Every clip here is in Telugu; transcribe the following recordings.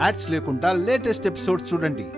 యాడ్స్ లేకుండా లేటెస్ట్ ఎపిసోడ్ చూడండి.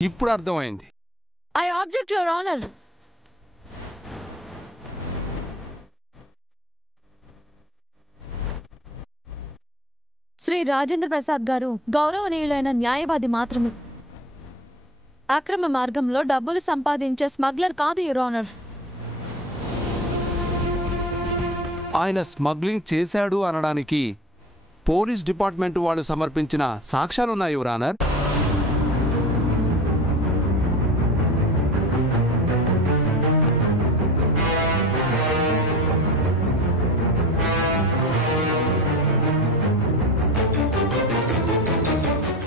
ఇప్పుడు అర్థమైంది. I object, Your Honor. Shri Rajendra Prasad గారు గౌరవనీయులైన న్యాయవాది మాత్రమే. అక్రమ మార్గంలో డబ్బులు సంపాదించే స్మగ్లర్ కాదు, యువర్ ఆనర్. ఆయన స్మగ్లింగ్ చేశాడు అనడానికి పోలీస్ డిపార్ట్మెంట్ వాళ్ళు సమర్పించిన సాక్ష్యాలున్నాయి your honour.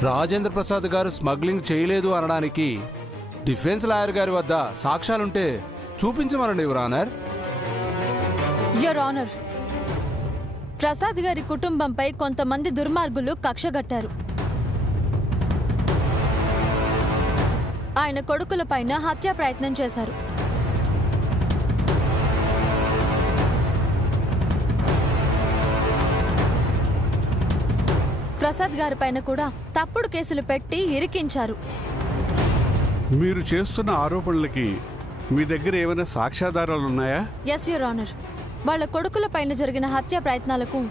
Rajendra Prasad garu smuggling చేయలేదు అనడానికి డిఫెన్స్ లాయర్ గారి వద్ద సాక్ష్యాలుంటే చూపించమనండి your honour. Your honour, Prasad గారి కుటుంబంపై కొంతమంది దుర్మార్గులు కక్షగట్టారు. ఆయన కొడుకులపైన హత్యా ప్రయత్నం చేశారు. ప్రసాద్ గారి పైన కూడా తప్పుడు కేసులు పెట్టి ఇరికించారు. మీరు చేస్తున్న ఆరోపణలకి మీ దగ్గర ఏమైనా సాక్ష్యాధారాలు ఉన్నాయా? Yes your honour. వాళ్ళ కొడుకుల పైన జరిగిన హత్యా ప్రయత్నాలకు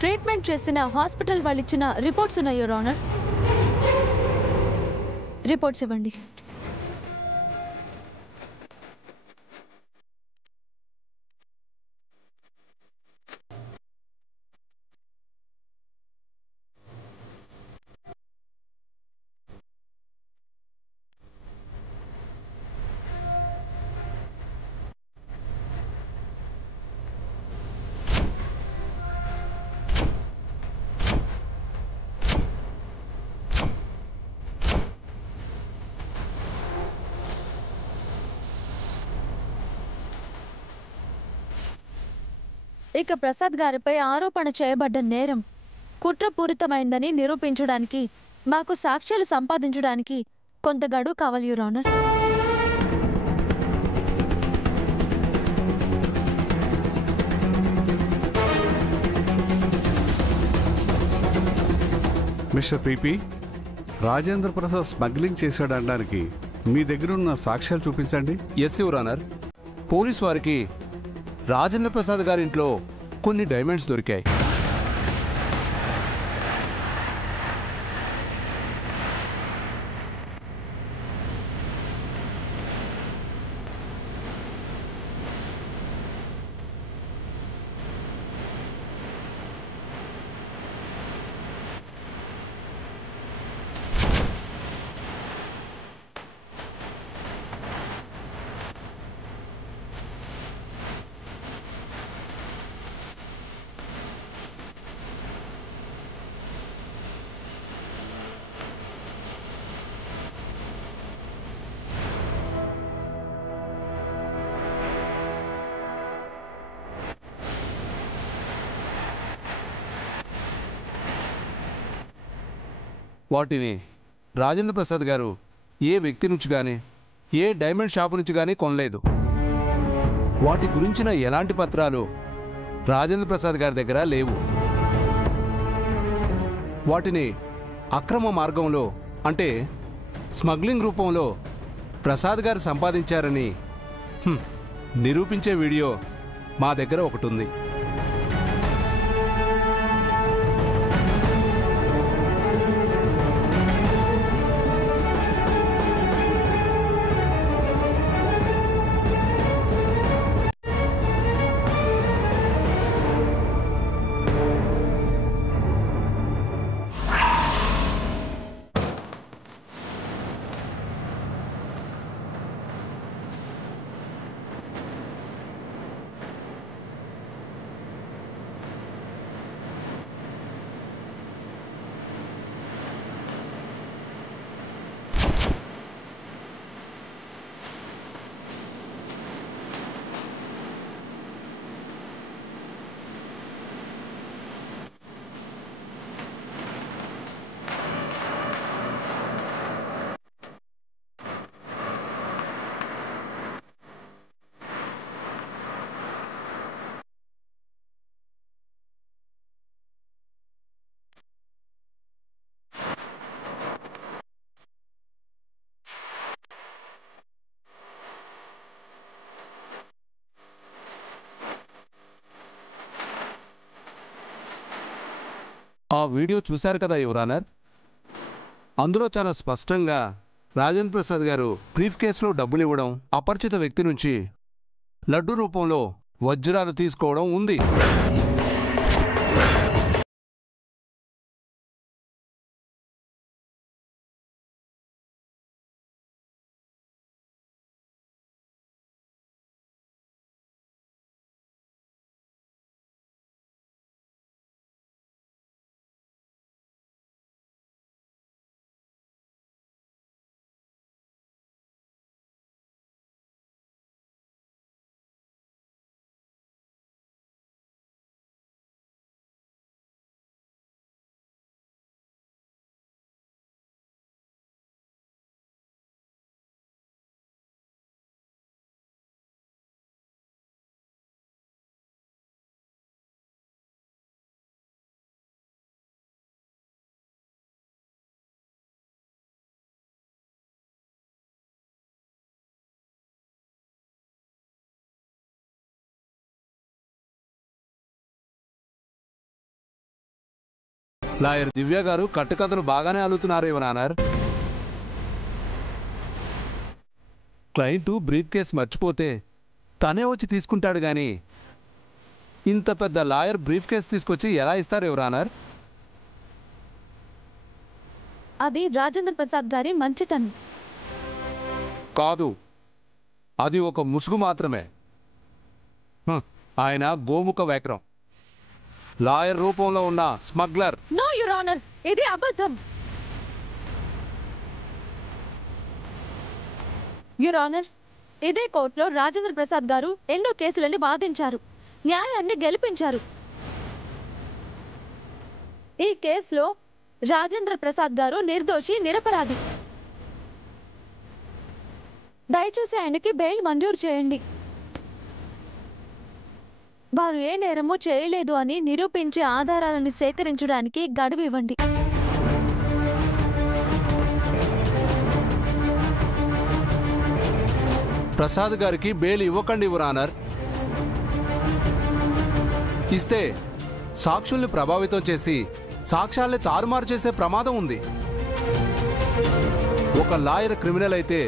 ట్రీట్మెంట్ చేసిన హాస్పిటల్ వాళ్ళు ఇచ్చిన రిపోర్ట్స్ ఉన్నాయి యువర్ ఆనర్. రిపోర్ట్స్ ఇవ్వండి. ఇక ప్రసాద్ గారిపై ఆరోపణ చేయబడ్డ నేరం కుట్రపూరితమైందని నిరూపించడానికి మాకు సాక్ష్యాలు సంపాదించడానికి కొంత గడువు కావాలి your honour. Mister PP, Rajendra Prasad smuggling చేశాడనడానికి మీ దగ్గర ఉన్న సాక్ష్యాలు చూపించండి. Yes your honour. పోలీస్ వారికి రాజేంద్ర ప్రసాద్ గారింట్లో కొన్ని డైమండ్స్ దొరికాయి. వాటిని రాజేంద్ర ప్రసాద్ గారు ఏ వ్యక్తి నుంచి కానీ ఏ డైమండ్ షాపు నుంచి కానీ కొనలేదు. వాటి గురించిన ఎలాంటి పత్రాలు రాజేంద్ర ప్రసాద్ గారి దగ్గర లేవు. వాటిని అక్రమ మార్గంలో అంటే స్మగ్లింగ్ రూపంలో ప్రసాద్ గారు సంపాదించారని నిరూపించే వీడియో మా దగ్గర ఒకటి ఉంది. ఆ వీడియో చూశారు కదా యువర్ ఆనర్. అందులో చాలా స్పష్టంగా రాజేంద్ర ప్రసాద్ గారు బ్రీఫ్ కేసులో డబ్బులు ఇవ్వడం, అపరిచిత వ్యక్తి నుంచి లడ్డు రూపంలో వజ్రాలు తీసుకోవడం ఉంది. లాయర్ దివ్య గారు కట్టుకథలు బాగానే అల్లుతున్నారు your honour. Client brief case మర్చిపోతే తనే వచ్చి తీసుకుంటాడు కానీ ఇంత పెద్ద లాయర్ బ్రీఫ్ కేస్ తీసుకొచ్చి ఎలా ఇస్తారు యువర్ ఆనర్? అది రాజేంద్ర ప్రసాద్ గారి మంచితనం కాదు, అది ఒక ముసుగు మాత్రమే. ఆయన గోముఖ వ్యాక్రం, లాయర్ రూపంలో ఉన్న స్మగ్లర్. నో యువర్ ఆనర్, ఇది అబద్ధం. యువర్ ఆనర్, ఇదే కోర్టులో రాజేంద్ర ప్రసాద్ గారు ఎన్నో కేసులని వాదించారు, న్యాయాన్ని గెలిపించారు. ఈ కేసులో రాజేంద్ర ప్రసాద్ గారు నిర్దోషి, నిరపరాధి. దయచేసి ఆయనకి బెయిల్ మంజూరు చేయండి. వారు ఏ నేరము చేయలేదు అని నిరూపించే ఆధారాలను సేకరించడానికి గడువు ఇవ్వండి. ప్రసాద్ గారికి బెయిల్ ఇవ్వకండి యువర్ ఆనర్. ఇస్తే సాక్షుల్ని ప్రభావితం చేసి సాక్ష్యాల్ని తారుమారు చేసే ప్రమాదం ఉంది. ఒక లాయర్ క్రిమినల్ అయితే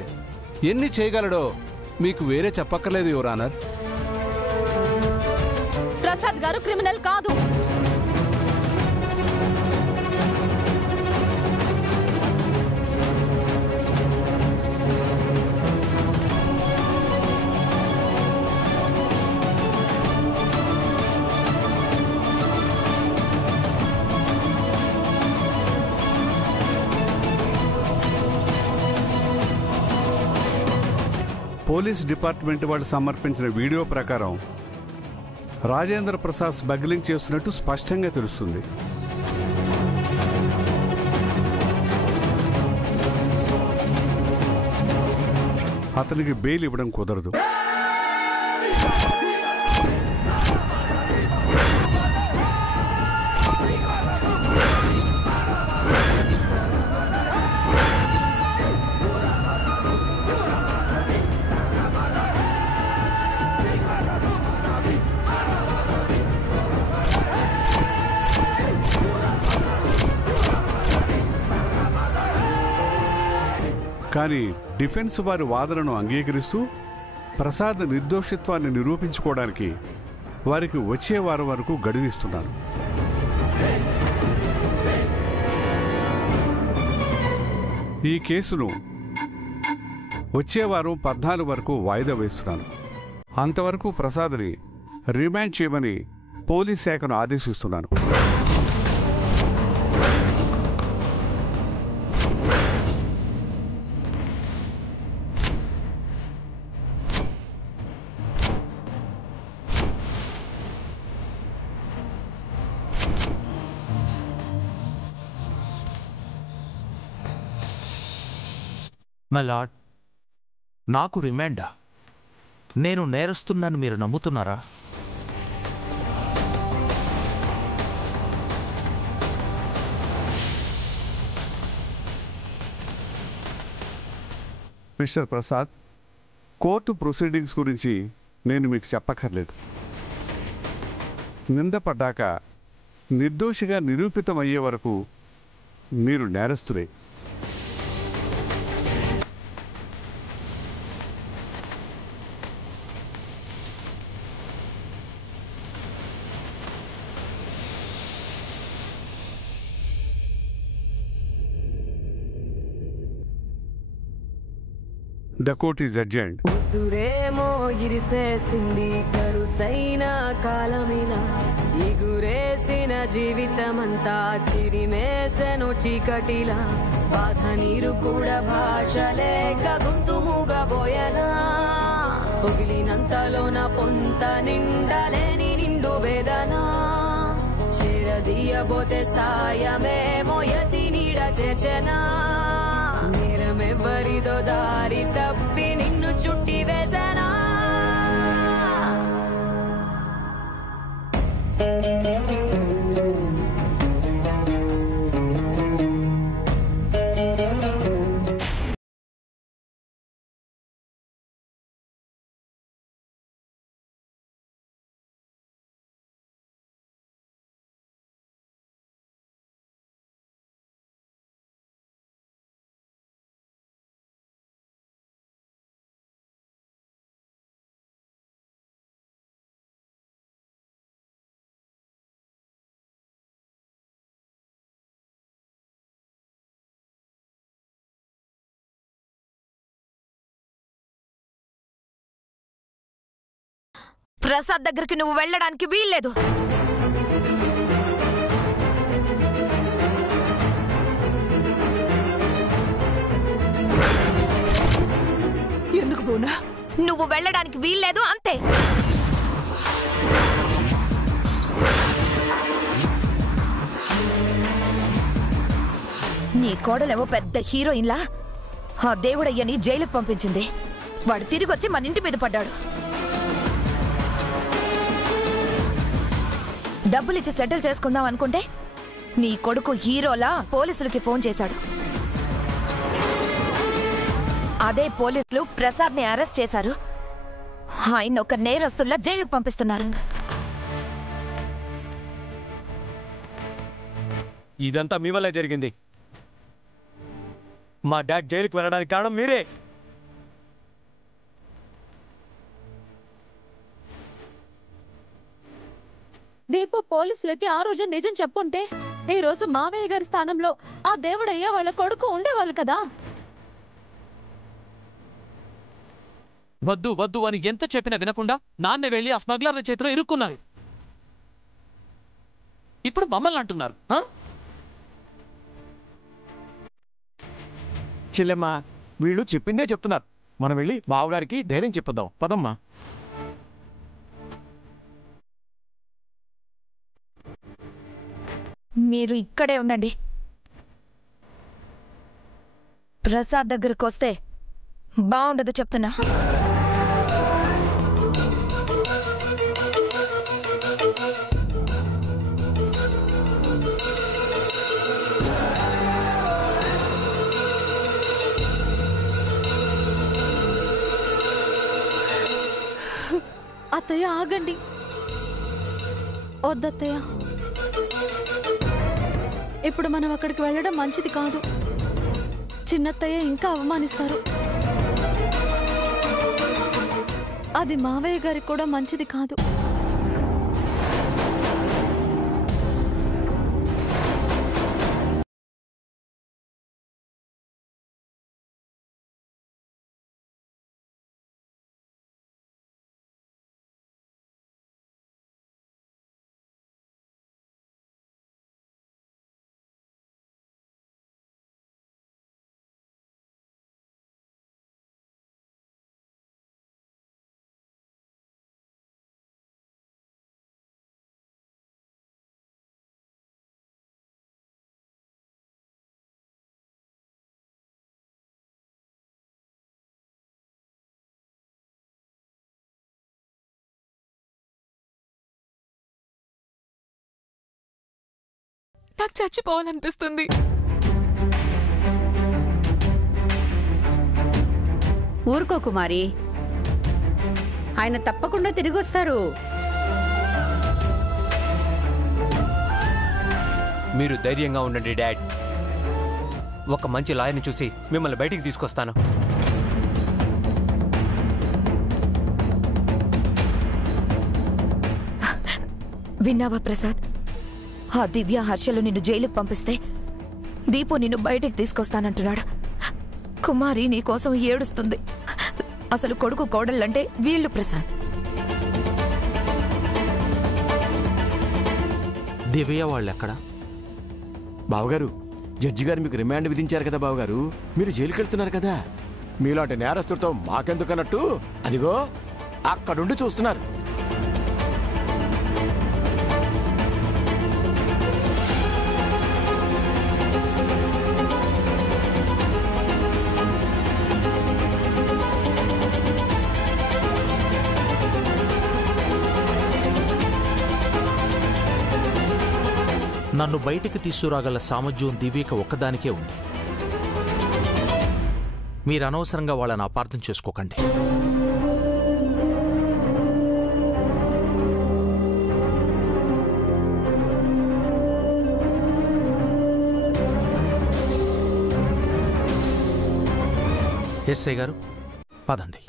ఎన్ని చేయగలడో మీకు వేరే చెప్పక్కర్లేదు యువర్ ఆనర్. ప్రసాద్ గారు క్రిమినల్ కాదు. పోలీస్ డిపార్ట్మెంట్ వాళ్ళు సమర్పించిన వీడియో ప్రకారం రాజేంద్ర ప్రసాద్ స్మగ్లింగ్ చేస్తున్నట్టు స్పష్టంగా తెలుస్తుంది. అతనికి బెయిల్ ఇవ్వడం కుదరదు. కానీ డిఫెన్స్ వారి వాదనను అంగీకరిస్తూ ప్రసాద్ నిర్దోషిత్వాన్ని నిరూపించుకోవడానికి వారికి వచ్చే వారం వరకు గడువిస్తున్నారు. ఈ కేసును వచ్చే వారం 14 వరకు వాయిదా వేస్తున్నాను. అంతవరకు ప్రసాద్ని రిమాండ్ చేయమని పోలీస్ శాఖను ఆదేశిస్తున్నాను. మై లార్డ్, నాకు రిమాండా? నేను నేరస్తున్నాను మీరు నమ్ముతున్నారా? మిస్టర్ ప్రసాద్, కోర్టు ప్రొసీడింగ్స్ గురించి నేను మీకు చెప్పక్కర్లేదు. నిందపడ్డాక నిర్దోషిగా నిరూపితమయ్యే వరకు మీరు నేరస్తులే. The court is adjourned. ఉసురేమో ఇరిసేసింది కరుసైన కాలమిలా ఎగురేసిన జీవితమంతా చిరిమేసెను చీకటిలా బాధ నీరు కూడా భాష లేక గొంతు మూగబోయనా పొగిలినంతలోన పొంత నిండలేని నిండు వేదనా చేరదీయబోతే సాయమేమో యతి నీడ చేర్చెనా నేరమెవ్వరిదో దారి తప్పి నిన్ను చుట్టి వేసనా ప్రసాద్ దగ్గరికి నువ్వు వెళ్ళడానికి వీల్లేదు. ఎందుకు పోనా? నువ్వు వెళ్ళడానికి వీల్లేదు అంతే. నీ కోడలేమో పెద్ద హీరోయిన్లా ఆ దేవుడయ్యని జైలుకు పంపించింది. వాడు తిరిగొచ్చి మన ఇంటి మీద పడ్డాడు. డబ్బులిచ్చి సెటిల్ చేసుకుందాం అనుకుంటే నీ కొడుకు హీరోలా పోలీసులకి ఫోన్ చేశాడు. అదే పోలీసులు ప్రసాద్ని అరెస్ట్ చేశారు. ఆయన ఒక నేరస్తుల్లా జైలుకు పంపిస్తున్నారు. ఇదంతా మీ వల్లే జరిగింది. మా డాడ్ జైలుకి వెళ్ళడానికి కారణం మీరే. దీపు పోలీసులకి ఆ రోజు నిజం చెప్పుంటే ఈ రోజు మావయ్య గారి స్థానంలో ఆ దేవుడయ్య వాళ్ళ కొడుకు ఉండేవాళ్ళు కదా. వద్దు వద్దు అని ఎంత చెప్పినా వినకుండా నాన్న వెళ్ళి ఆ స్మగ్లర్ల చేతిలో ఇరుక్కున్నారు. ఇప్పుడు మమ్మల్ని అంటున్నారు. చెల్లెమ్మా, వీళ్ళు చెప్పిందే చెప్తున్నారు. మనం వెళ్ళి బావగారికి ధైర్యం చెప్పొద్దాం. పదమ్మా. మీరు ఇక్కడే ఉండండి. ప్రసాద్ దగ్గరకు వస్తే బాగుండదు చెప్తున్నా. అత్తయ్య ఆగండి. వద్దత్తయ్య, ఇప్పుడు మనం అక్కడికి వెళ్ళడం మంచిది కాదు. చిన్నత్తయ్య ఇంకా అవమానిస్తారు. అది మావయ్య గారికి కూడా మంచిది కాదు. నాకు చచ్చిపోవాలనిపిస్తుంది. ఊరుకో కుమారి, ఆయన తప్పకుండా తిరిగొస్తారు. మీరు ధైర్యంగా ఉండండి డాడ్. ఒక మంచి లాయర్ని చూసి మిమ్మల్ని బయటికి తీసుకొస్తాను. విన్నావా ప్రసాద్? ఆ దివ్య హర్షలు నిన్ను జైలుకు పంపిస్తే దీపు నిన్ను బయటికి తీసుకొస్తానంటున్నాడు. కుమారి నీకోసం ఏడుస్తుంది. అసలు కొడుకు కోడళ్ళంటే వీళ్ళు ప్రసాద్. దివ్య వాళ్ళెక్కడ? బావగారు, జడ్జి గారు మీకు రిమాండ్ విధించారు కదా బావగారు, మీరు జైలుకి వెళ్తున్నారు కదా. మీలాంటి నేరస్తులతో మాకెందుకన్నట్టు అదిగో అక్కడుండి చూస్తున్నారు. నన్ను బయటికి తీసుకురాగల సామర్థ్యం దివ్యకి ఒక్కదానికే ఉంది. మీరు అనవసరంగా వాళ్ళని అపార్థం చేసుకోకండి. ఎస్ఐ గారు, పదండి.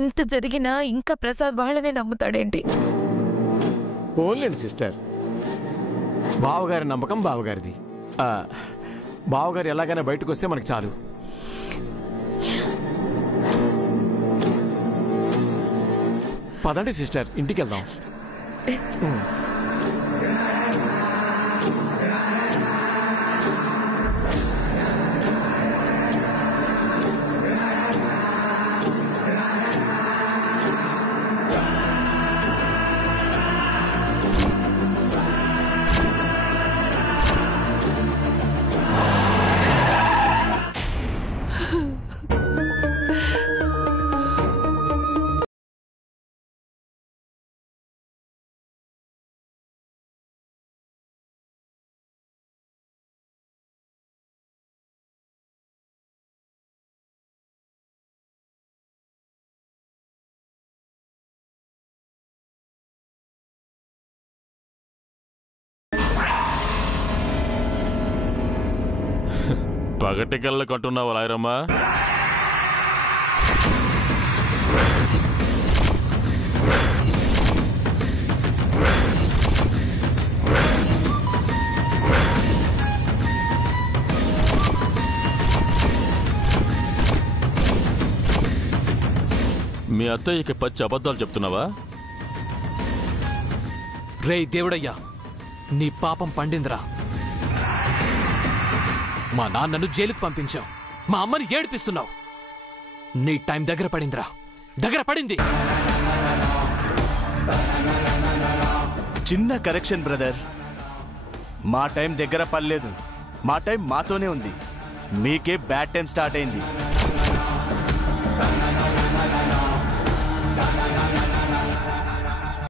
ఇంత జరిగినా ఇంకా ప్రసాద్ వాళ్ళనే నమ్ముతాడేంటి? పోలేండి సిస్టర్, బావగారి నమ్మకం బావగారిది. బావగారు ఎలాగైనా బయటకు వస్తే మనకు చాలు. పదండి సిస్టర్, ఇంటికి వెళ్దాం. పగటి కళ్ళ కంటున్నావా లాయరమ్మా? మీ అత్తయ్యకి పచ్చి అబద్ధాలు చెప్తున్నావా? రేయ్ దేవుడయ్యా, నీ పాపం పండిందిరా. మా నాన్నను జైలుకు పంపించావు, మా అమ్మని ఏడిపిస్తున్నావు. నీ టైం దగ్గర పడిందిరా, దగ్గర పడింది. చిన్న కరెక్షన్ బ్రదర్, మా టైం దగ్గర పడలేదు, మా టైం మాతోనే ఉంది. మీకే బ్యాడ్ టైం స్టార్ట్ అయింది.